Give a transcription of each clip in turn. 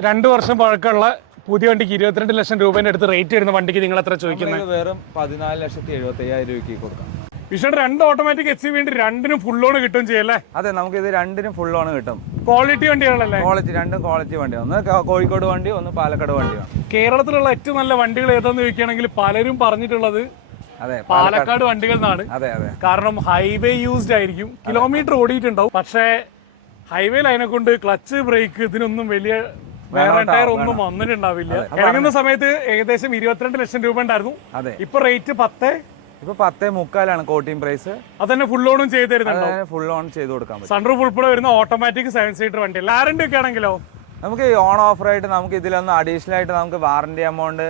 2 വർഷം പഴക്കമുള്ള പുതിയ വണ്ടിക്ക് 22 ലക്ഷം രൂപേന്റെ അടുത്ത് റേറ്റ് വരുന്ന വണ്ടിക്ക് നിങ്ങൾ എത്ര ചോദിക്കുന്നത്? വെറും 14,75,000 രൂപയ്ക്ക് കൊടുക്കാം. വിഷയുടെ 2 ഓട്ടോമാറ്റിക് SUV ഉണ്ട്, രണ്ടിനും ഫുൾ ലോൺ കിട്ടും ചെയ്യല്ലേ? അതെ, നമുക്ക് ഇത് രണ്ടിനും ഫുൾ ലോൺ കിട്ടും. ക്വാളിറ്റി വണ്ടികളല്ലേ? രണ്ടും ക്വാളിറ്റി വണ്ടിയാണ്. ഒന്ന് കോഴിക്കോട് വണ്ടി, ഒന്ന് പാലക്കാട് വണ്ടിയാണ്. കേരളത്തിലുള്ള ഏറ്റവും നല്ല വണ്ടികൾ ഏതാന്ന് ചോദിക്കുകയാണെങ്കിൽ പലരും പറഞ്ഞിട്ടുള്ളത് അതെ പാലക്കാട് വണ്ടികൾ എന്നാണ്. അതെ അതെ, കാരണം ഹൈവേ യൂസ്ഡ് ആയിരിക്കും, കിലോമീറ്റർ ഓടിയിട്ടുണ്ടാവും. പക്ഷേ ഹൈവേയിൽ അതിനെ കൊണ്ട് ക്ലച്ച് ബ്രേക്ക് ഇതിനൊന്നും വലിയ വേറെ ടയർ ഒന്നും വന്നിട്ടുണ്ടാവില്ല. ഇറങ്ങുന്ന സമയത്ത് ഏകദേശം 22 ലക്ഷം രൂപ ഉണ്ടായിരുന്നു. ഇപ്പൊ റേറ്റ് 10.3 കോട്ടിംഗ് പ്രൈസ്. അതന്നെ ഫുൾ ലോണും ചെയ്ത് തരുന്നുണ്ടോ? ഫുൾ ലോൺ ചെയ്ത് കൊടുക്കാൻ പറ്റും. സൺറൂഫ് ഉൾപ്പെടെ വരുന്ന ഓട്ടോമാറ്റിക് 7 സീറ്റർ വണ്ടി. വാറന്റി ഒക്കെ ആണെങ്കിലോ നമുക്ക് ഓൺ ഓഫർ ആയിട്ട് നമുക്ക് ഇതിലൊന്ന് അഡീഷണൽ ആയിട്ട് നമുക്ക് വാറന്റി എമൗണ്ട്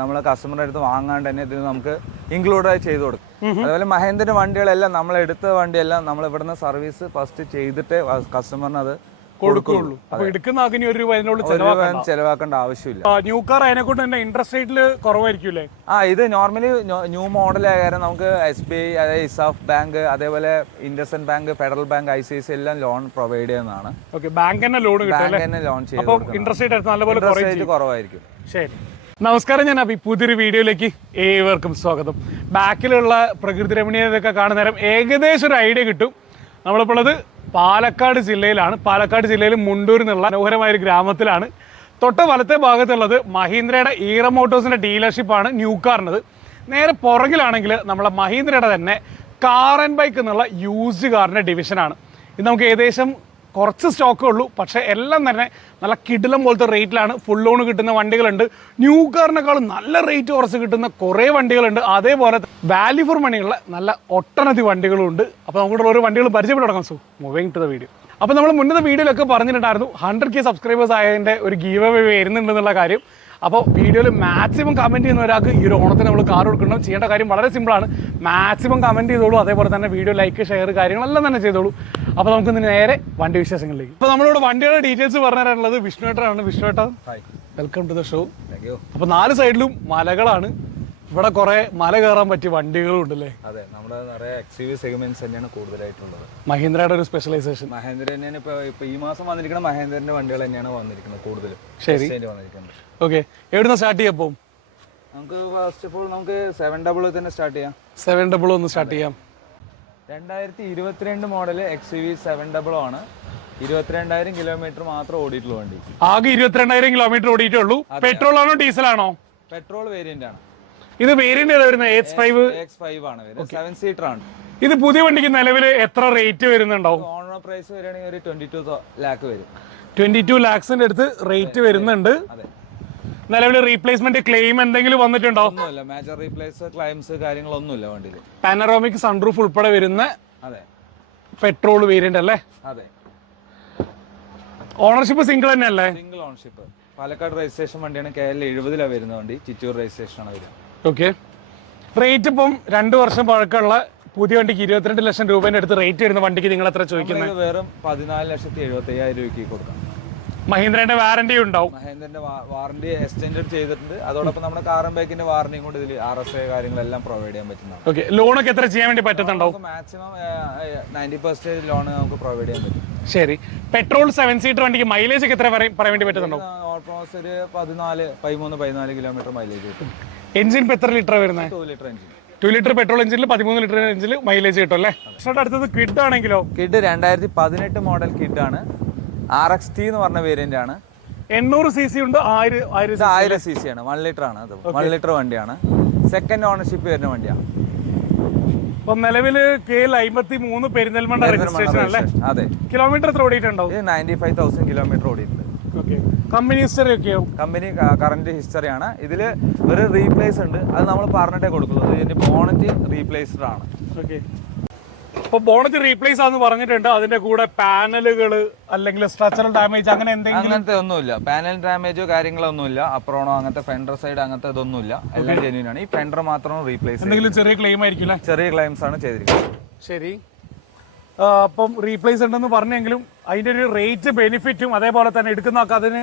നമ്മൾ കസ്റ്റമറിന്റെ അടുത്ത് വാങ്ങാണ്ട് തന്നെ ഇതിൽ നമുക്ക് ഇൻക്ലൂഡ് ആയി ചെയ്ത് കൊടുക്കും. അതുപോലെ മഹേന്ദ്രന്റെ വണ്ടികളെല്ലാം നമ്മൾ എടുത്ത വണ്ടിയെല്ലാം നമ്മൾ ഇവിടുന്ന് സർവീസ് ഫസ്റ്റ് ചെയ്തിട്ട് കസ്റ്റമറിന് അത് കൊടുക്കുള്ളൂ. എടുക്കുന്ന ചെലവാക്കേണ്ട ആവശ്യമില്ല. ന്യൂ കാർ അതിനെ കൊണ്ട് തന്നെ ഇൻട്രസ്റ്റ് റേറ്റിൽ കുറവായിരിക്കും. ഇത് നോർമലി ന്യൂ മോഡൽ ആയാലും നമുക്ക് SBI, അതായത് ഇസാഫ് ബാങ്ക്, അതേപോലെ IndusInd bank, federal bank, ICICI എല്ലാം ലോൺ പ്രൊവൈഡ് ചെയ്യുന്നതാണ്. ബാങ്ക് തന്നെ ലോൺ ഇൻട്രസ്റ്റ് റേറ്റ് കുറവായിരിക്കും. ശരി, നമസ്കാരം. ഞാൻ അഭി. പുതിയൊരു വീഡിയോയിലേക്ക് ഏവർക്കും സ്വാഗതം. ബാക്കിലുള്ള പ്രകൃതി രമണീയതൊക്കെ കാണുന്ന നേരം ഏകദേശം ഒരു ഐഡിയ കിട്ടും. നമ്മളിപ്പോൾ ഉള്ളത് പാലക്കാട് ജില്ലയിലാണ്. പാലക്കാട് ജില്ലയിൽ മുണ്ടൂർ എന്നുള്ള മനോഹരമായ ഒരു ഗ്രാമത്തിലാണ്. തൊട്ട് വലത്തെ ഭാഗത്തുള്ളത് മഹീന്ദ്രയുടെ ഈറ മോട്ടോഴ്സിന്റെ ഡീലർഷിപ്പാണ് ന്യൂ കാറിനത്. നേരെ പുറകിലാണെങ്കിൽ നമ്മളെ മഹീന്ദ്രയുടെ തന്നെ കാർ ആൻഡ് ബൈക്ക് എന്നുള്ള യൂസ്ഡ് കാറിന്റെ ഡിവിഷനാണ്. ഇത് നമുക്ക് ഏകദേശം കുറച്ച് സ്റ്റോക്കേ ഉള്ളൂ, പക്ഷേ എല്ലാം തന്നെ നല്ല കിടിലം പോലത്തെ റേറ്റിലാണ് ഫുൾ ലോൺ കിട്ടുന്ന വണ്ടികളുണ്ട്. ന്യൂ കാറിനേക്കാളും നല്ല റേറ്റ് കുറച്ച് കിട്ടുന്ന കുറേ വണ്ടികളുണ്ട്. അതേപോലെ വാല്യൂ ഫോർ മണിയുള്ള നല്ല ഒട്ടനവധി വണ്ടികളും ഉണ്ട്. അപ്പോൾ നമുക്ക് ഓരോ വണ്ടികൾ പരിചയപ്പെട്ട് തുടങ്ങാം. So moving to the video. അപ്പോൾ നമ്മൾ മുന്നത്തെ വീഡിയോയിലൊക്കെ പറഞ്ഞിട്ടുണ്ടായിരുന്നു 100K സബ്സ്ക്രൈബേഴ്സ് ആയതിൻ്റെ ഒരു ഗീവ് അവേ വരുന്നുണ്ടെന്നുള്ള കാര്യം. അപ്പോൾ വീഡിയോയിൽ മാക്സിമം കമൻറ്റ് ചെയ്യുന്ന ഒരാൾക്ക് ഈ ഒരു ഓണത്തിന് നമ്മൾ കാർ കൊടുക്കണം. ചെയ്യേണ്ട കാര്യം വളരെ സിമ്പിളാണ്. മാക്സിമം കമൻറ്റ് ചെയ്തോളൂ, അതേപോലെ തന്നെ വീഡിയോ ലൈക്ക്, ഷെയർ കാര്യങ്ങളെല്ലാം തന്നെ ചെയ്തോളൂ. അപ്പോൾ നമുക്ക് നേരെ വണ്ടി വിശേഷങ്ങളിലേക്ക്. അപ്പോൾ നമ്മളിവിടെ വണ്ടിയുടെ ഡീറ്റെയിൽസ് പറഞ്ഞു തരാനുള്ളത് വിഷ്ണുവേട്ടനാണ്. വിഷ്ണുവേട്ടാ, വെൽക്കം ടു ദ ഷോ. അപ്പോൾ 4 സൈഡിലും മലകളാണ്. ഇവിടെ കുറെ മല കയറാൻ പറ്റിയ വണ്ടികളും ഉണ്ടല്ലേ? അതെ, നമ്മുടെ നിറയെ XUV സെഗ്മെന്റ്സ് തന്നെയാണ് കൂടുതലായിട്ടുള്ളത്. മഹീന്ദ്രയുടെ ഒരു സ്പെഷ്യലൈസേഷൻ. മഹേന്ദ്ര തന്നെയാണ് ഇപ്പൊ ഈ മാസം വന്നിരിക്കുന്ന മഹേന്ദ്രന്റെ വണ്ടികൾ തന്നെയാണ് വന്നിരിക്കുന്നത് കൂടുതലും. ശരി, ഓക്കെ. എവിടുന്ന് സ്റ്റാർട്ട് ചെയ്യാം? നമുക്ക് ഫസ്റ്റ് ഓഫ് ഓൾ നമുക്ക് 700 തന്നെ സ്റ്റാർട്ട് ചെയ്യാം. 700 ഒന്ന് സ്റ്റാർട്ട് ചെയ്യാം. 2022 മോഡൽ XUV 700 ആണ്. 22,000 കിലോമീറ്റർ മാത്രം ഓടിയിട്ടുള്ള വണ്ടി. ആകെ 22,000 കിലോമീറ്റർ ഓടിയിട്ടേ ഉള്ളൂ. പെട്രോൾ ആണോ ഡീസൽ ആണോ? പെട്രോൾ വേരിയന്റ് ആണ്. ഇത് വേരിയന്റ് വരുന്നത് X5 ആണ്. 7 സീറ്റർ ആണ്. ഇത് പുതിയ വണ്ടിക്ക് നിലവിൽ എത്ര റേറ്റ് വരുന്നുണ്ടാവും? ഓണർ പ്രൈസ് വരികയാണെങ്കിൽ ഒരു 22 ലാക്ക് വരും. 22 ലാക്സിന്റെ അടുത്ത് റേറ്റ് വരുന്നുണ്ട്. നിലവിൽ റീപ്ലേസ്മെന്റ് ക്ലെയിം എന്തെങ്കിലും വന്നിട്ടുണ്ടോ? ഒന്നുമില്ല, മേജർ റീപ്ലേസ് ക്ലെയിംസ് കാര്യങ്ങളൊന്നുമില്ല വണ്ടിയിൽ. പാനറോമിക് സൺറൂഫ് ഉൾപ്പെടെ വരുന്ന പെട്രോൾ വേരിയന്റ് അല്ലേ? അതെ. ഓണർഷിപ്പ് സിംഗിൾ തന്നെ അല്ലേ? Single ownership. പാലക്കാട് രജിസ്ട്രേഷൻ വണ്ടിയാണ്. KL 70 വരുന്ന വണ്ടി. ചിറ്റൂർ രജിസ്ട്രേഷൻ ആണ് വരിക. ഓക്കെ. റേറ്റ് ഇപ്പം 2 വർഷം പഴക്കമുള്ള പുതിയ വണ്ടിക്ക് 22 ലക്ഷം രൂപേന്റെ അടുത്ത് റേറ്റ് വരുന്ന വണ്ടിക്ക് നിങ്ങൾ എത്ര ചോദിക്കുന്നത്? വെറും 14,75,000 രൂപയ്ക്ക് കൊടുക്കാം. മഹീന്ദ്രന്റെ വാറന്റി ഉണ്ടാവും. മഹീന്ദ്രന്റെ വാറന്റി എക്സ്റ്റെൻഡ് ചെയ്തിട്ടുണ്ട്. അതോടൊപ്പം നമ്മുടെ കാറും ബൈക്കിന്റെ വാറന്റിയും കൊണ്ട് ഇതിൽ RSA കാര്യങ്ങളെല്ലാം പ്രൊവൈഡ് ചെയ്യാൻ പറ്റുന്നതാണ്. ഓക്കെ. ലോണൊക്കെ എത്ര ചെയ്യാൻ വേണ്ടി പറ്റുന്നുണ്ടാവും? മാക്സിമം 90% ലോൺ നമുക്ക് പ്രൊവൈഡ് ചെയ്യാൻ പറ്റും. ശരി. പെട്രോൾ 7 സീറ്റർ വണ്ടിക്ക് മൈലേജ് ഒക്കെ എത്ര പറയാൻ വേണ്ടി പറ്റുന്നുണ്ടോ? ഓൾമോസ്റ്റ് ഒരു 14 കിലോമീറ്റർ മൈലേജ് കിട്ടും. എഞ്ചിൻ എത്ര ലിറ്റർ വരുന്നത്? 2 ലിറ്റർ എഞ്ചിൻ. 2 ലിറ്റർ പെട്രോൾ എഞ്ചിനിൽ 13 ലിറ്റർ എഞ്ചിൽ മൈലേജ് കിട്ടും അല്ലേ? അടുത്തത് കിഡ് ആണെങ്കിലോ? കിഡ് 2018 മോഡൽ കിഡ് ആണ്. RXT എന്ന് പറഞ്ഞ വേരിയന്റ് ആണ്. 800 cc ഉണ്ട്. 1000 cc ആണ്. 1 ലിറ്റർ ആണ്. അത് 1 ലിറ്റർ വണ്ടിയാണ്. സെക്കൻഡ് ഓണർഷിപ്പ് വരുന്ന വണ്ടിയാണ്. ഇപ്പം നിലവില് KL 53 പെരിന്തൽമണ്ണ രജിസ്ട്രേഷൻ അല്ലേ? അതെ. കിലോമീറ്റർ എത്ര ഓടിയിട്ടുണ്ടാവും? 95,000 കിലോമീറ്റർ ഓടിയിട്ടുണ്ട്. കമ്പനി ഹിസ്റ്ററി ഒക്കെയോ? കമ്പനി കറന്റ് ഹിസ്റ്ററി ആണ്. ഇതില് ഒരു റീപ്ലേസ് ഉണ്ട്. അത് നമ്മൾ പറഞ്ഞിട്ടേ കൊടുക്കുന്നത്. ഇതിന്റെ ബോണറ്റ് റീപ്ലേസ്ഡ് ആണ്. ഓക്കെ. ഇപ്പൊ ബോണറ്റ് റീപ്ലേസ് ആണെന്ന് പറഞ്ഞിട്ടുണ്ട്. അതിന്റെ കൂടെ പാനലുകൾ അല്ലെങ്കിൽ സ്ട്രക്ചറൽ ഡാമേജ് അങ്ങനെ എന്തെങ്കിലും? അങ്ങനത്തെ ഒന്നുമില്ല. പാനൽ ഡാമേജോ കാര്യങ്ങളോ ഒന്നുമില്ല. അപ്രോണോ അങ്ങനത്തെ ഫെൻഡർ സൈഡ് അങ്ങനത്തെ ഇതൊന്നുമില്ല. എല്ലാം ജെന്യൂൻ ആണ്. ഈ ഫെൻഡർ മാത്രം റീപ്ലേസ്. എന്തെങ്കിലും ചെറിയ ക്ലെയിം ആയിരിക്കും? ചെറിയ ക്ലെയിംസ് ആണ് ചെയ്തിരിക്കുന്നത്. ശരി. അപ്പം റീപ്ലേസ് ഉണ്ടെന്ന് പറഞ്ഞെങ്കിലും അതിന്റെ ഒരു റേറ്റ് ബെനിഫിറ്റും അതേപോലെ തന്നെ എടുക്കുന്ന അതിന്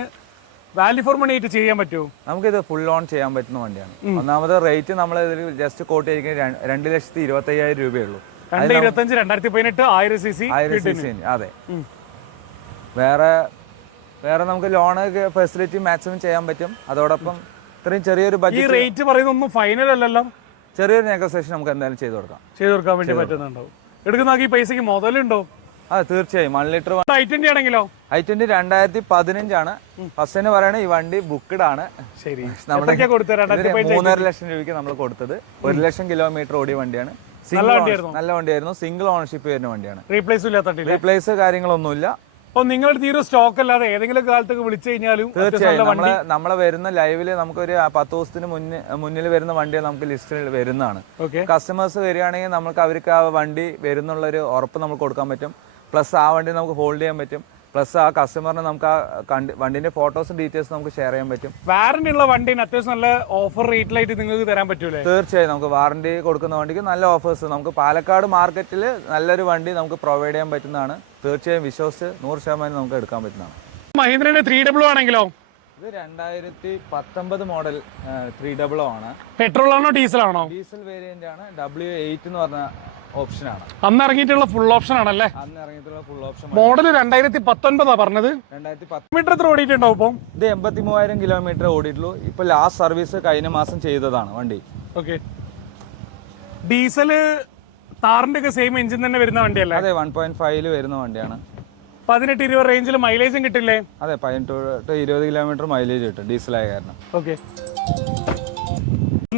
വാല്യൂ ഫോർ മണി ആയിട്ട് ചെയ്യാൻ പറ്റുമോ? നമുക്കിത് ഫുൾ ഓൺ ചെയ്യാൻ പറ്റുന്ന വണ്ടിയാണ്. ഒന്നാമത് റേറ്റ് നമ്മൾ ഇതിൽ ജസ്റ്റ് കോട്ട് ചെയ്തിരിക്കുന്നത് 2,25,000 രൂപയുള്ളൂ. 2025 2018 1000 cc. അതെ. വേറെ വേറെ നമുക്ക് ലോൺ ഫെസിലിറ്റി മാക്സിമം ചെയ്യാൻ പറ്റും. അതോടൊപ്പം ഇത്രയും ചെറിയൊരു ഈ ബഡ്ജറ്റ് റേറ്റ് പറയുന്നൊന്നും ഫൈനൽ അല്ലല്ലോ, ചെറിയൊരു നെഗോസിയേഷൻ നമുക്ക് എന്തായാലും ചെയ്ത് കൊടുക്കാൻ വേണ്ടി പറ്റുന്നുണ്ടാവും. എടുക്കുന്ന ഈ പൈസക്ക് മുതലുണ്ടോ? തീർച്ചയായും 1 ലിറ്റർ i20 ആണെങ്കിലോ? i20 2015 ഫസ്റ്റ് പറയണ ഈ വണ്ടി ബുക്ക്ഡ് ആണ്. ശരി, നമ്മുടെ കൊടുത്തത് 3.5 ലക്ഷം രൂപയ്ക്ക് നമ്മൾ കൊടുത്തത്. 1 ലക്ഷം കിലോമീറ്റർ ഓടിയ വണ്ടിയാണ്. നല്ല വണ്ടിയായിരുന്നു. സിംഗിൾ ഓണർഷിപ്പ് വരുന്ന വണ്ടിയാണ്. റീപ്ലേസ് കാര്യങ്ങളൊന്നുമില്ല. അപ്പൊ നിങ്ങളുടെ തീരെ സ്റ്റോക്ക് അല്ലാതെ ഏതെങ്കിലും കാലത്തൊക്കെ വിളിച്ചു കഴിഞ്ഞാലും തീർച്ചയായും നമ്മളെ വരുന്ന ലൈവില് നമുക്കൊരു 10 ദിവസത്തിന് മുന്നിൽ വരുന്ന വണ്ടി നമുക്ക് ലിസ്റ്റിൽ വരുന്നതാണ്. കസ്റ്റമേഴ്സ് വരികയാണെങ്കിൽ നമുക്ക് അവർക്ക് ആ വണ്ടി വരുന്നുള്ള ഒരു ഉറപ്പ് നമുക്ക് കൊടുക്കാൻ പറ്റും. പ്ലസ് ആ വണ്ടി നമുക്ക് ഹോൾഡ് ചെയ്യാൻ പറ്റും. പ്ലസ് ആ കസ്റ്റമറിന് നമുക്ക് ആ വണ്ടിന്റെ ഫോട്ടോസും ഡീറ്റെയിൽസും നമുക്ക് ഷെയർ ചെയ്യാൻ പറ്റും. വാറന്റി ഉള്ള വണ്ടിന് അത്യാവശ്യം നല്ല ഓഫർ റേറ്റിലായിട്ട് നിങ്ങൾക്ക് തരാൻ പറ്റൂലേ? തീർച്ചയായും നമുക്ക് വാറന്റി കൊടുക്കുന്ന വണ്ടിക്ക് നല്ല ഓഫേഴ്സ് നമുക്ക് പാലക്കാട് മാർക്കറ്റിൽ നല്ലൊരു വണ്ടി നമുക്ക് പ്രൊവൈഡ് ചെയ്യാൻ പറ്റുന്നതാണ്. തീർച്ചയായും വിശ്വസിച്ച് 100% നമുക്ക് എടുക്കാൻ പറ്റുന്നതാണ്. മഹീന്ദ്രന്റെ 300 ആണെങ്കിലോ? ഇത് 2019 മോഡൽ 300 ആണ്. പെട്രോൾ ആണോ ഡീസൽ ആണോ? ഡീസൽ വേരിയന്റ് ആണ്. W8 എന്ന് പറഞ്ഞ ഓപ്ഷൻ ആണ്. അന്ന് ഇറങ്ങിയിട്ടുള്ള ഫുൾ ഓപ്ഷൻ ആണല്ലേ? അന്ന് ഇറങ്ങിയിട്ടുള്ള ഫുൾ ഓപ്ഷൻ. മോഡൽ 2019 പറഞ്ഞത്. 2010 എത്ര ഓടിയിട്ടുണ്ടാവും? ഇപ്പം ഇത് 83,000 കിലോമീറ്റർ ഓടിയിട്ടുള്ളൂ. ഇപ്പൊ ലാസ്റ്റ് സർവീസ് കഴിഞ്ഞ മാസം ചെയ്തതാണ് വണ്ടി. ഓക്കെ. ഡീസല് താറിന്റെ ഒക്കെ സെയിം എഞ്ചിൻ തന്നെ വരുന്ന വണ്ടിയല്ലേ? അതെ, 1.5 വരുന്ന വണ്ടിയാണ്. 18-20 റേഞ്ചിൽ മൈലേജും കിട്ടില്ലേ? അതെ, 18-20 കിലോമീറ്റർ മൈലേജ് കിട്ടും ഡീസലായ കാരണം. ഓക്കെ.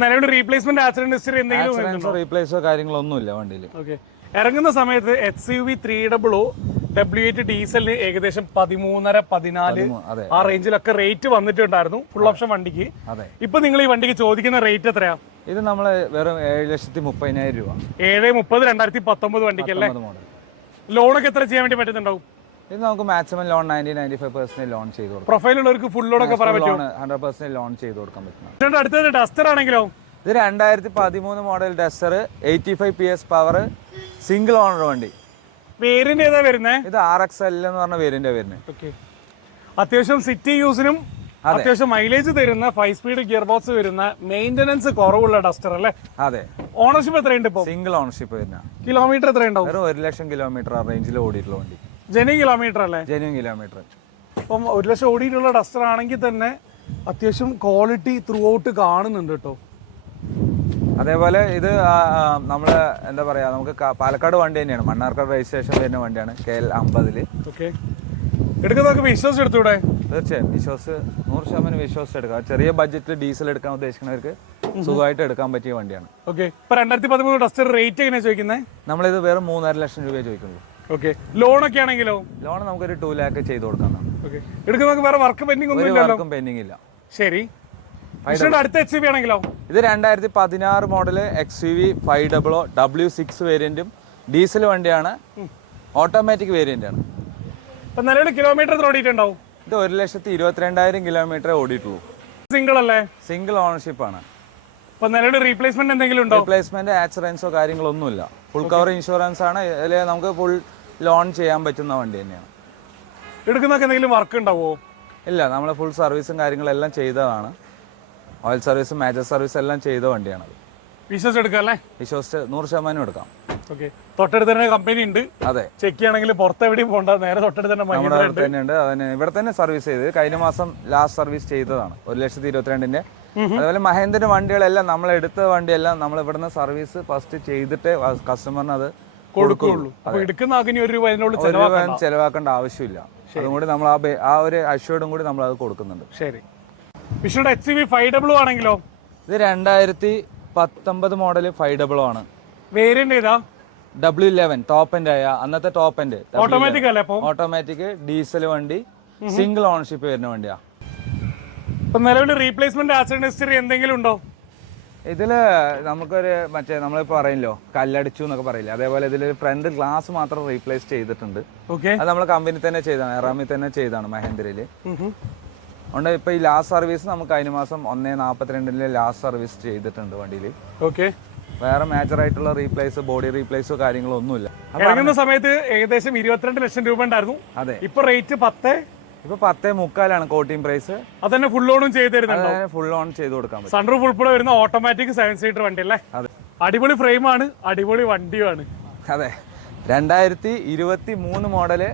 നിലവിൽ റീപ്ലേസ്മെന്റ് ആക്സിഡന്റ് ഹിസ്റ്ററി എന്തെങ്കിലും റീപ്ലേസോ കാര്യങ്ങളൊന്നുമില്ല വണ്ടിയിൽ. ഓക്കെ. ഇറങ്ങുന്ന സമയത്ത് XUV 300 W8 ഡീസലിന് ഏകദേശം 13-14 ആ റേഞ്ചിലൊക്കെ റേറ്റ് വന്നിട്ടുണ്ടായിരുന്നു ഫുൾ ഓപ്ഷൻ വണ്ടിക്ക്. ഇപ്പൊ നിങ്ങൾ ഈ വണ്ടിക്ക് ചോദിക്കുന്ന റേറ്റ് എത്രയാ? ഇത് നമ്മള് വെറും 7,30,000 രൂപ. 7,30 2019 വണ്ടിക്കല്ലേ? ലോണൊക്കെ എത്ര ചെയ്യാൻ വേണ്ടി പറ്റുന്നുണ്ടാവും? ഇത് നമുക്ക് മാക്സിമം ലോൺ 90-95% ലോൺ ചെയ്ത് കൊടുക്കാം. പ്രൊഫൈൽ ഉള്ളവർക്ക് ഫുൾ ലോണൊക്കെ പറയാൻ പറ്റും. 100% ലോൺ ചെയ്ത് കൊടുക്കാൻ പറ്റും. അടുത്തത് ഡസ്റ്റർ ആണെങ്കിലോ? ഇത് 2013 model Duster, 85 PS power, single owner വണ്ടി. വേരിയന്റ് ഏതാ വരുന്നത്? ഇത് RXL എന്ന് പറഞ്ഞ വേരിയന്റ് വരുന്നത്. ഓക്കെ. അത്യാവശ്യം സിറ്റി യൂസിനും അത്യാവശ്യം മൈലേജ് തരുന്ന 5 സ്പീഡ് ഗിയർ ബോക്സ് വരുന്ന മെയിന്റനൻസ് കുറവുള്ള ഡസ്റ്റർ അല്ലേ? അതെ. ഓണർഷിപ്പ് എത്രയുണ്ട് ഇപ്പൊ? സിംഗിൾ ഓണർഷിപ്പ് വരുന്ന. കിലോമീറ്റർ എത്രയുണ്ടാവും? 1 ലക്ഷം കിലോമീറ്റർ റേഞ്ചിൽ ഓടിയിട്ടുള്ള വണ്ടി. ജെന്യൂൻ കിലോമീറ്റർ അല്ലേ? Genuine kilometre. അപ്പം 1 ലക്ഷം ഓടിയിട്ടുള്ള ഡസ്റ്റർ ആണെങ്കിൽ തന്നെ അത്യാവശ്യം ക്വാളിറ്റി ത്രൂ ഔട്ട് കാണുന്നുണ്ട് കേട്ടോ. അതേപോലെ ഇത് നമ്മള് എന്താ പറയാ, നമുക്ക് പാലക്കാട് വണ്ടി തന്നെയാണ്. മണ്ണാർക്കാട് രജിസ്ട്രേഷൻ വരുന്ന വണ്ടിയാണ് KL 50. ഓക്കെ. എടുക്കുന്നതൊക്കെ വിശ്വാസം എടുത്തൂടെ? തീർച്ചയായും 100% വിശ്വാസം എടുക്കാം. ചെറിയ ബഡ്ജറ്റിൽ ഡീസൽ എടുക്കാൻ ഉദ്ദേശിക്കുന്നവർക്ക് സുഖമായിട്ട് എടുക്കാൻ പറ്റിയ വണ്ടിയാണ്. ഓക്കെ. ഇപ്പൊ 2013 ഡസ്റ്റർ റേറ്റ് എങ്ങനെയാ ചോദിക്കുന്നത്? നമ്മളിത് വെറും 3.5 ലക്ഷം രൂപ ചോദിക്കുള്ളൂ. ഓക്കെ. ലോണൊക്കെ ആണെങ്കിലോ? ലോൺ നമുക്കൊരു 2 ലാഖ് ചെയ്ത് കൊടുക്കാം. ഓക്കെ. എടുക്കുന്നതൊക്കെ വേറെ വർക്ക് പെൻഡിംഗ് ഒന്നും ഇല്ലല്ലോ? പെൻഡിംഗ് ഇല്ല. ശരി. അടുത്ത XUV ആണെങ്കിലോ? ഇത് 2016 മോഡൽ XUV 500 W6 വേരിയന്റും ഡീസൽ വണ്ടിയാണ്. ഓട്ടോമാറ്റിക് വേരിയന്റ് ആണ്. നിലവിൽ കിലോമീറ്റർ എത്ര ഓടിയിട്ടുണ്ടാവും? ഇത് 1,22,000 കിലോമീറ്റർ ഓടിയിട്ടുള്ളൂ. സിംഗിൾ അല്ലേ? സിംഗിൾ ഓണർഷിപ്പ് ആണ്. ഇപ്പൊ നിലവിൽ റീപ്ലേസ്മെന്റ് എന്തെങ്കിലും ഉണ്ടോ? റീപ്ലേസ്മെന്റ് ആക്സിഡൻസോ കാര്യങ്ങളൊന്നുമില്ല. ഫുൾ കവർ ഇൻഷുറൻസ് ആണ്. ഇതിൽ നമുക്ക് ഫുൾ ലോൺ ചെയ്യാൻ പറ്റുന്ന വണ്ടി തന്നെയാണ്. എടുക്കുന്നൊക്കെ എന്തെങ്കിലും വർക്ക് ഉണ്ടാവോ? ഇല്ല, നമ്മൾ ഫുൾ സർവീസും കാര്യങ്ങളെല്ലാം ചെയ്തതാണ്. ഓയിൽ സർവീസ്, മേജർ സർവീസ് എല്ലാം ചെയ്ത വണ്ടിയാണത്. വിശ്വസിച്ച് എടുക്കാം അല്ലേ? വിശ്വസിച്ച് 100% എടുക്കാം. ഓക്കെ. തൊട്ടടുത്ത് തന്നെ കമ്പനി ഉണ്ട്. അതെ. ചെക്ക് ചെയ്യണമെങ്കിൽ പുറത്ത് എവിടെയും പോകണ്ട, നേരെ തൊട്ടടുത്ത് തന്നെ ഉണ്ട്. അതിന് ഇവിടെ തന്നെ സർവീസ് ചെയ്ത് കഴിഞ്ഞ മാസം ലാസ്റ്റ് സർവീസ് ചെയ്തതാണ്. 1,22,000. അതുപോലെ മഹേന്ദ്രന്റെ വണ്ടികളെല്ലാം നമ്മൾ എടുത്ത വണ്ടിയെല്ലാം നമ്മൾ ഇവിടുന്ന് സർവീസ് ഫസ്റ്റ് ചെയ്തിട്ട് കസ്റ്റമറിന് അത് കൊടുക്കുകയുള്ളൂ. ചെലവാക്കേണ്ട ആവശ്യമില്ല. അതും കൂടി നമ്മൾ ആ ഒരു അഷ്യൂർഡും കൂടി നമ്മൾ അത് കൊടുക്കുന്നുണ്ട്. ശരി. വിഷ്ണുയുടെ XUV 500 ആണെങ്കിലോ? ഇത് 2019 മോഡൽ 500 ആണ്. വേരിയന്റ് ഏതാ? W11 ടോപ്പ് എൻഡ് ആയ അന്നത്തെ ടോപ്പ് എൻഡ്. ഓട്ടോമാറ്റിക് അല്ലേ? ഓട്ടോമാറ്റിക് ഡീസൽ വണ്ടി, സിംഗിൾ ഓണർഷിപ്പ് വരുന്ന വണ്ടിയാ. നിലവിൽ റീപ്ലേസ്മെന്റ് ആക്സിഡന്റ് ഹിസ്റ്ററി എന്തെങ്കിലും ഉണ്ടോ? ഇതില് നമുക്കൊരു മറ്റേ നമ്മളിപ്പോ പറയില്ലോ കല്ലടിച്ചു എന്നൊക്കെ പറയില്ലേ, അതേപോലെ ഇതില് ഫ്രണ്ട് ഗ്ലാസ് മാത്രം റീപ്ലേസ് ചെയ്തിട്ടുണ്ട്. അത് നമ്മൾ കമ്പനി തന്നെ ചെയ്താണ്, എറാമിൽ തന്നെ ചെയ്താണ് മഹേന്ദ്രയില്. അതുകൊണ്ട് ഇപ്പൊ ഈ ലാസ്റ്റ് സർവീസ് നമുക്ക് കഴിഞ്ഞ മാസം 1/42 ലാസ്റ്റ് സർവീസ് ചെയ്തിട്ടുണ്ട് വണ്ടിയിൽ. ഓക്കെ. വേറെ മേജർ ആയിട്ടുള്ള റീപ്ലേസ്, ബോഡി റീപ്ലേസോ കാര്യങ്ങളോ ഒന്നുമില്ല. ഇറങ്ങുന്ന സമയത്ത് ഏകദേശം 22 ലക്ഷം രൂപ ഉണ്ടായിരുന്നു. അതെ. ഇപ്പൊ റേറ്റ് 10. ഇപ്പൊ 10.25 കോട്ടിംഗ് പ്രൈസ്. അതന്നെ ഫുൾ ഓണും ചെയ്ത് തരുന്നുണ്ടോ? ഫുൾ ഓൺ ചെയ്ത് കൊടുക്കാൻ പറ്റും. സൺറൂഫ് ഉൾപ്പെടെ വരുന്ന ഓട്ടോമാറ്റിക് 7 സീറ്റർ വണ്ടി അല്ലേ? അതെ. അടിപൊളി ഫ്രെയിമാണ്, അടിപൊളി വണ്ടിയുമാണ്. അതെ. 2023 മോഡല്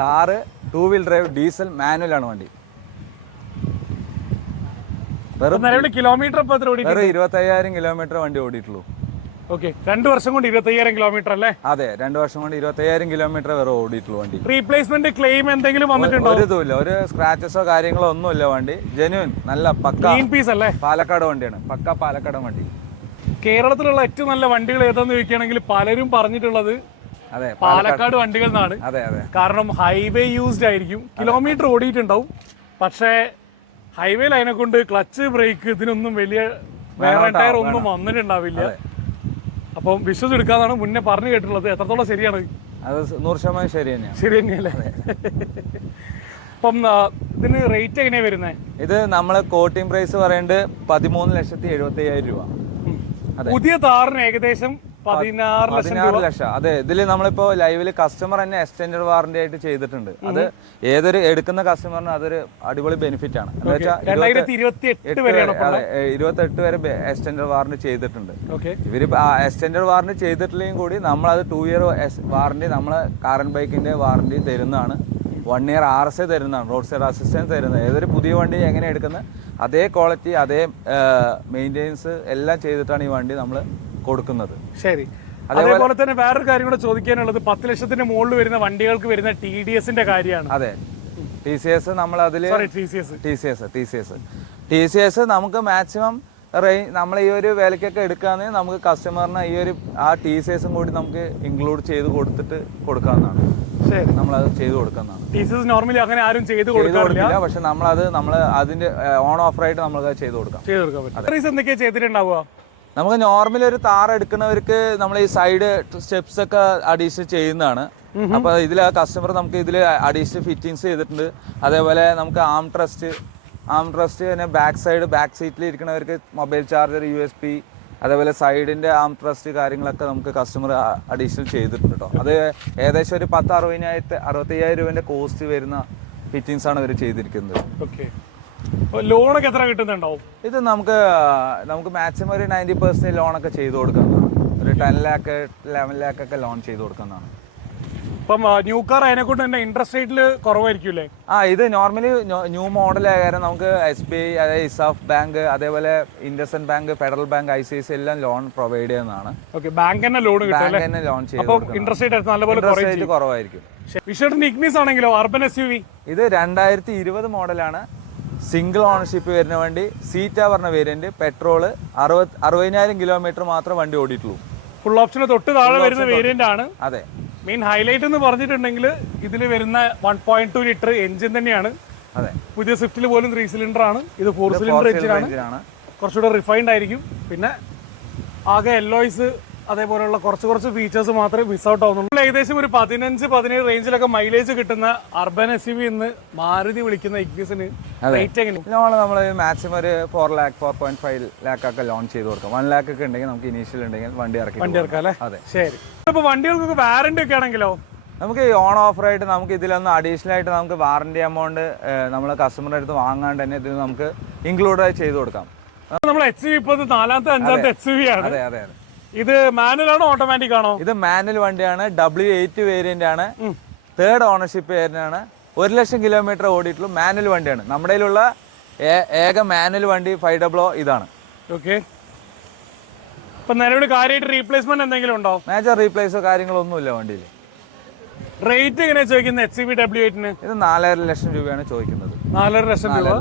താറ് 2 വീൽ ഡ്രൈവ് ഡീസൽ മാനുവലാണ് വണ്ടി. നിലവിൽ കിലോമീറ്റർ വെറും 25,000 കിലോമീറ്റർ വണ്ടി ഓടിയിട്ടുള്ളൂ. ഓക്കെ, 2 വർഷം കൊണ്ട് 25,000 കിലോമീറ്റർ അല്ലേ? അതെ, 2 വർഷം കൊണ്ട് 25,000 കിലോമീറ്റർ വരെ ഓടിയിട്ടുള്ളൂ വണ്ടി. റീപ്ലേസ്മെന്റ് ക്ലെയിം എന്തെങ്കിലും വന്നിട്ടുണ്ടോ? ഒരു ഇതുമില്ല, ഒരു സ്ക്രാച്ചസോ കാര്യങ്ങളോ ഒന്നുമില്ല. വണ്ടി ജെന്യൂൻ നല്ല പക്ക പീസ് അല്ലേ? പാലക്കാട് വണ്ടിയാണ്, പക്ക പാലക്കാട് വണ്ടി. കേരളത്തിലുള്ള ഏറ്റവും നല്ല വണ്ടികൾ ഏതാന്ന് ചോദിക്കുകയാണെങ്കിൽ പലരും പറഞ്ഞിട്ടുള്ളത് അതെ പാലക്കാട് വണ്ടികൾ എന്നാണ്. അതെ അതെ, കാരണം ഹൈവേ യൂസ്ഡ് ആയിരിക്കും, കിലോമീറ്റർ ഓടിയിട്ടുണ്ടാവും. പക്ഷേ ഹൈവേയിൽ അതിനെ കൊണ്ട് ക്ലച്ച് ബ്രേക്ക് ഇതിനൊന്നും വലിയ വേറെ ടയർ ഒന്നും വന്നിട്ടുണ്ടാവില്ല. അപ്പം വിശ്വസിച്ചെടുക്കാന്നാണ് മുന്നേ പറഞ്ഞു കേട്ടിട്ടുള്ളത്. എത്രത്തോളം ശരിയാണ്? അത് 100% ശരി തന്നെയാണ്. ശരി തന്നെയല്ലേ? അപ്പം ഇതിന് റേറ്റ് എങ്ങനെയാ വരുന്നത്? ഇത് നമ്മള് കോട്ടിംഗ് പ്രൈസ് പറയുന്നത് 13,70,75,000 രൂപ. പുതിയ താറിന് ഏകദേശം 16 ലക്ഷം. അതെ, ഇതിൽ നമ്മളിപ്പോ ലൈവില് കസ്റ്റമർ തന്നെ എക്സ്റ്റൻഡഡ് വാറന്റി ആയിട്ട് ചെയ്തിട്ടുണ്ട്. അത് ഏതൊരു എടുക്കുന്ന കസ്റ്റമറിന് അതൊരു അടിപൊളി ബെനിഫിറ്റ് ആണ്. 2028 വരെ എക്സ്റ്റൻഡഡ് വാറന്റി ചെയ്തിട്ടുണ്ട്. ഇവര് എക്സ്റ്റൻഡഡ് വാറന്റി ചെയ്തിട്ടില്ലെങ്കിൽ കൂടി നമ്മളത് 2 ഇയർ വാറന്റി നമ്മളെ കാർ ആൻഡ് ബൈക്കിന്റെ വാറന്റി തരുന്നതാണ്. 1 ഇയർ RSA തരുന്നതാണ്, റോഡ് സൈഡ് അസിസ്റ്റൻസ് തരുന്നത്. ഏതൊരു പുതിയ വണ്ടി എങ്ങനെ എടുക്കുന്നത് അതേ ക്വാളിറ്റി അതേ മെയിൻ്റെനൻസ് എല്ലാം ചെയ്തിട്ടാണ് ഈ വണ്ടി നമ്മൾ കൊടുക്കുന്നത്. ശരി. അതേപോലെ തന്നെ വേറൊരു കാര്യം കൂടെ ചോദിക്കാനുള്ളത്, 10 ലക്ഷത്തിന് മുകളിൽ വരുന്ന വണ്ടികൾക്ക് വരുന്ന TDS കാര്യമാണ്. അതെ, TCS നമ്മൾ അതില് TCS നമുക്ക് മാക്സിമം നമ്മൾ ഈ ഒരു വിലക്കൊക്കെ എടുക്കാന്ന് നമുക്ക് കസ്റ്റമറിന് ഈ ഒരു ആ TCS കൂടി നമുക്ക് ഇൻക്ലൂഡ് ചെയ്ത് കൊടുത്തിട്ട് കൊടുക്കാവുന്നതാണ്. ശരി, നമ്മളത് ചെയ്ത് കൊടുക്കുന്നതാണ്. TCS നോർമലി അങ്ങനെ ആരും ചെയ്ത് കൊടുക്കില്ല. പക്ഷെ നമ്മൾ അതിന്റെ ഓൺ ഓഫറായിട്ട് നമുക്ക് ചെയ്ത് കൊടുക്കാം. എന്തൊക്കെയാ ചെയ്തിട്ടുണ്ടാവുക? നമുക്ക് നോർമലി ഒരു താർ എടുക്കുന്നവർക്ക് നമ്മൾ ഈ സൈഡ് സ്റ്റെപ്സ് ഒക്കെ അഡീഷണൽ ചെയ്യുന്നതാണ്. അപ്പൊ ഇതിൽ കസ്റ്റമർ നമുക്ക് ഇതിൽ അഡീഷണൽ ഫിറ്റിങ്സ് ചെയ്തിട്ടുണ്ട്. അതേപോലെ നമുക്ക് ആം ട്രസ്റ്റ് പിന്നെ ബാക്ക് സീറ്റിൽ ഇരിക്കുന്നവർക്ക് മൊബൈൽ ചാർജർ, USB, അതേപോലെ സൈഡിന്റെ ആം ട്രസ്റ്റ് കാര്യങ്ങളൊക്കെ നമുക്ക് കസ്റ്റമർ അഡീഷണൽ ചെയ്തിട്ടുണ്ട് കേട്ടോ. അത് ഏകദേശം ഒരു 65,000 രൂപന്റെ കോസ്റ്റ് വരുന്ന ഫിറ്റിങ്സ് ആണ് ഇവർ ചെയ്തിരിക്കുന്നത്. ലോണൊക്കെ എത്ര കിട്ടുന്നുണ്ടാവും? ഇത് നമുക്ക് മാക്സിമം ഒരു 90% ലോണൊക്കെ ചെയ്ത് കൊടുക്കുന്നതാണ്. ഒരു 10 lakh 11 lakh ഒക്കെ ലോൺ ചെയ്ത് കൊടുക്കുന്നതാണ്. ഇപ്പം ന്യൂ കാർ അതിനെ കൊണ്ട് തന്നെ ഇൻട്രസ്റ്റ് റേറ്റിൽ കുറവായിരിക്കും. ഇത് നോർമലി ന്യൂ മോഡൽ ആയാലും നമുക്ക് SBI, അതായത് ഇസാഫ് ബാങ്ക്, അതേപോലെ IndusInd bank, federal bank, ICICI എല്ലാം ലോൺ പ്രൊവൈഡ് ചെയ്യുന്നതാണ്. ബാങ്ക് തന്നെ ലോൺ ഇൻട്രസ്റ്റ് റേറ്റ് കുറവായിരിക്കും. ഇഗ്നിസ് ആണെങ്കിലോ അർബൻ SUV ഇത് 2020 മോഡലാണ്. സിംഗിൾ ഓണർഷിപ്പ് വരുന്ന വണ്ടി, സീറ്റ പറഞ്ഞ വേരിയന്റ്, പെട്രോള്, 60,000 കിലോമീറ്റർ മാത്രം വണ്ടി ഓടിയിട്ടുള്ളൂ. ഫുൾ ഓപ്ഷന് തൊട്ട് താഴെ വരുന്ന വേരിയന്റ് ആണ്. അതെ, മെയിൻ ഹൈലൈറ്റ് എന്ന് പറഞ്ഞിട്ടുണ്ടെങ്കിൽ ഇതിൽ വരുന്ന 1.2 ലിറ്റർ എഞ്ചിൻ തന്നെയാണ്. അതെ, പുതിയ സ്വിഫ്റ്റിൽ പോലും 3 സിലിണ്ടർ ആണ്. ഇത് 4 സിലിണ്ടർ എഞ്ചിനാണ്. കുറച്ചുകൂടെ റിഫൈൻഡ് ആയിരിക്കും. പിന്നെ ആകെ എല്ലോയ്സ് അതേപോലെയുള്ള കുറച്ച് ഫീച്ചേഴ്സ് മാത്രമേ മിസ് ഔട്ട് ആവുന്നുള്ളൂ. ഏകദേശം ഒരു 15-17 റേഞ്ചിലൊക്കെ മൈലേജ് കിട്ടുന്ന അർബൻ SUV എന്ന് മാരുതി വിളിക്കുന്ന ഇഗ്നിസിന് റേറ്റ് എങ്ങനെ? നമ്മൾ മാക്സിമം ഒരു 4 lakh 4.5 lakh ഒക്കെ ലോൺ ചെയ്ത് കൊടുക്കാം. 1 lakh ഒക്കെ ഉണ്ടെങ്കിൽ നമുക്ക് ഇനീഷ്യൽ ഉണ്ടെങ്കിൽ വണ്ടി ഇറക്കാം അല്ലേ? അതെ, ശരി. ഇപ്പൊ വണ്ടികൾക്കൊക്കെ വാറന്റി ഒക്കെ ആണെങ്കിലോ? നമുക്ക് ഓൺ ഓഫറായിട്ട് നമുക്ക് ഇതിലൊന്ന് അഡീഷണൽ ആയിട്ട് നമുക്ക് വാറന്റി എമൗണ്ട് നമ്മൾ കസ്റ്റമറുടെ അടുത്ത് വാങ്ങാണ്ട് തന്നെ ഇതിൽ നമുക്ക് ഇൻക്ലൂഡ് ചെയ്ത് കൊടുക്കാം. നമ്മൾ SUV ഇപ്പോൾ 4ാമത്തെ 5ാമത്തെ SUV ആണ്. അതെ അതെ. ഇത് മാനുവൽ ആണോ ഓട്ടോമാറ്റിക് ആണോ? ഇത് മാനുവൽ വണ്ടിയാണ്. W8 വേരിയന്റ് ആണ്. 3rd ഓണർഷിപ്പ് വേരിയന്റാണ്. 1 ലക്ഷം കിലോമീറ്റർ ഓടിയിട്ടുള്ള മാനുവൽ വണ്ടിയാണ്. നമ്മുടെ കയ്യിലുള്ള ഏക മാനുവൽ വണ്ടി 500 ഇതാണ്. ഓക്കെ. ഇപ്പൊ നിലവിൽ കാര്യമായിട്ട് റീപ്ലേസ്മെന്റ് എന്തെങ്കിലും ഉണ്ടോ? മേജർ റീപ്ലേസോ കാര്യങ്ങളോ ഒന്നുമില്ല വണ്ടിയിൽ. റേറ്റ് എങ്ങനെയാ ചോദിക്കുന്നത് SUV W8ന്? ഇത് 4.5 ലക്ഷം രൂപയാണ് ചോദിക്കുന്നത്. 4.5 ലക്ഷം രൂപ.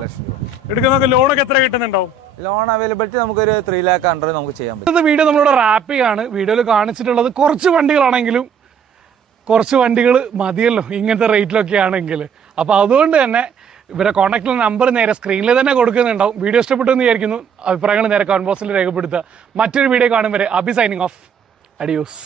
എടുക്കുന്ന ലോണൊക്കെ എത്ര കിട്ടുന്നുണ്ടാവും? ലോൺ അവൈലബിലിറ്റി നമുക്കൊരു 3 lakh under നമുക്ക് ചെയ്യാൻ പറ്റും. ഇത് വീഡിയോ നമ്മളിവിടെ റാപ്പ് ചെയ്യാണ്. വീഡിയോയിൽ കാണിച്ചിട്ടുള്ളത് കുറച്ച് വണ്ടികളാണെങ്കിലും കുറച്ച് വണ്ടികൾ മതിയല്ലോ ഇങ്ങനത്തെ റേറ്റിലൊക്കെ ആണെങ്കിൽ. അപ്പോൾ അതുകൊണ്ട് തന്നെ ഇവരെ കോൺടാക്ട് നമ്പർ നേരെ സ്ക്രീനിൽ തന്നെ കൊടുക്കുന്നുണ്ടാവും. വീഡിയോ ഇഷ്ടപ്പെട്ടു എന്ന് വിചാരിക്കുന്നു. അഭിപ്രായങ്ങൾ നേരെ കമന്റ് ബോക്സിൽ രേഖപ്പെടുത്തുക. മറ്റൊരു വീഡിയോ കാണും വരെ അബി സൈനിങ് ഓഫ്. അഡിയോസ്.